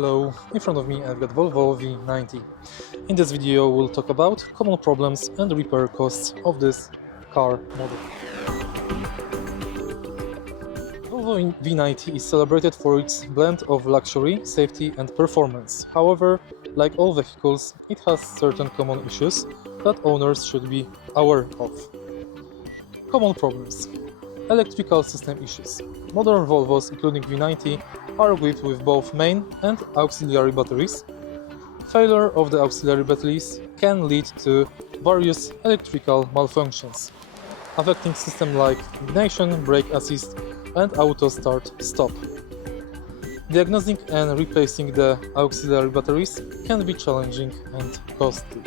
Hello, in front of me I've got Volvo V90. In this video we'll talk about common problems and repair costs of this car model. Volvo V90 is celebrated for its blend of luxury, safety and performance. However, like all vehicles, it has certain common issues that owners should be aware of. Common problems. Electrical system issues. Modern Volvos, including V90, are equipped with both main and auxiliary batteries. Failure of the auxiliary batteries can lead to various electrical malfunctions, affecting systems like ignition, brake assist, and auto start-stop. Diagnosing and replacing the auxiliary batteries can be challenging and costly.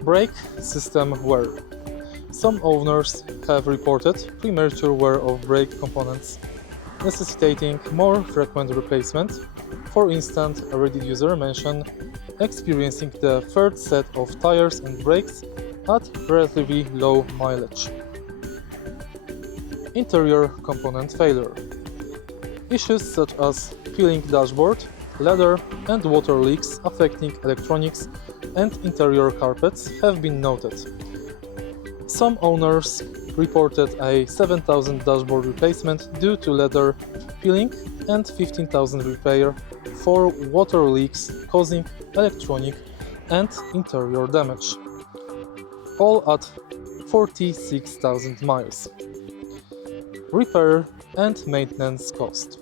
Brake system wear. Some owners have reported premature wear of brake components, necessitating more frequent replacement. For instance, a Reddit user mentioned experiencing the third set of tires and brakes at relatively low mileage. Interior component failure. Issues such as peeling dashboard, leather, and water leaks affecting electronics and interior carpets have been noted. Some owners reported a $7,000 dashboard replacement due to leather peeling and $15,000 repair for water leaks causing electronic and interior damage, all at 46,000 miles. Repair and maintenance cost.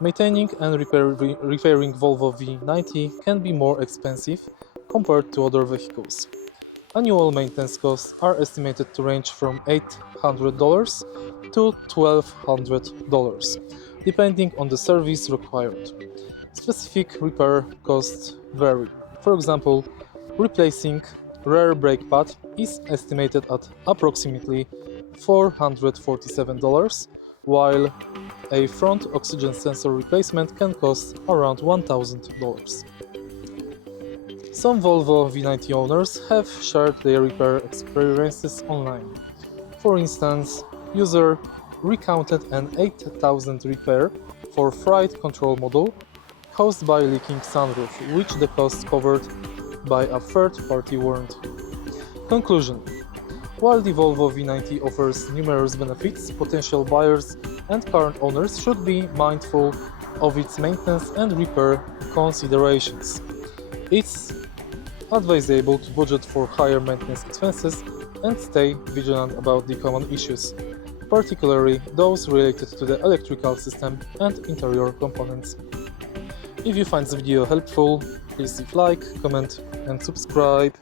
Maintaining and repairing Volvo V90 can be more expensive compared to other vehicles. Annual maintenance costs are estimated to range from $800 to $1,200, depending on the service required. Specific repair costs vary. For example, replacing rear brake pad is estimated at approximately $447, while a front oxygen sensor replacement can cost around $1,000. Some Volvo V90 owners have shared their repair experiences online. For instance, user recounted an $8,000 repair for freight control model caused by leaking sunroof, which the cost covered by a third-party warranty. Conclusion. While the Volvo V90 offers numerous benefits, potential buyers and current owners should be mindful of its maintenance and repair considerations. It's advisable to budget for higher maintenance expenses and stay vigilant about the common issues, particularly those related to the electrical system and interior components. If you find this video helpful, please leave a like, comment and subscribe.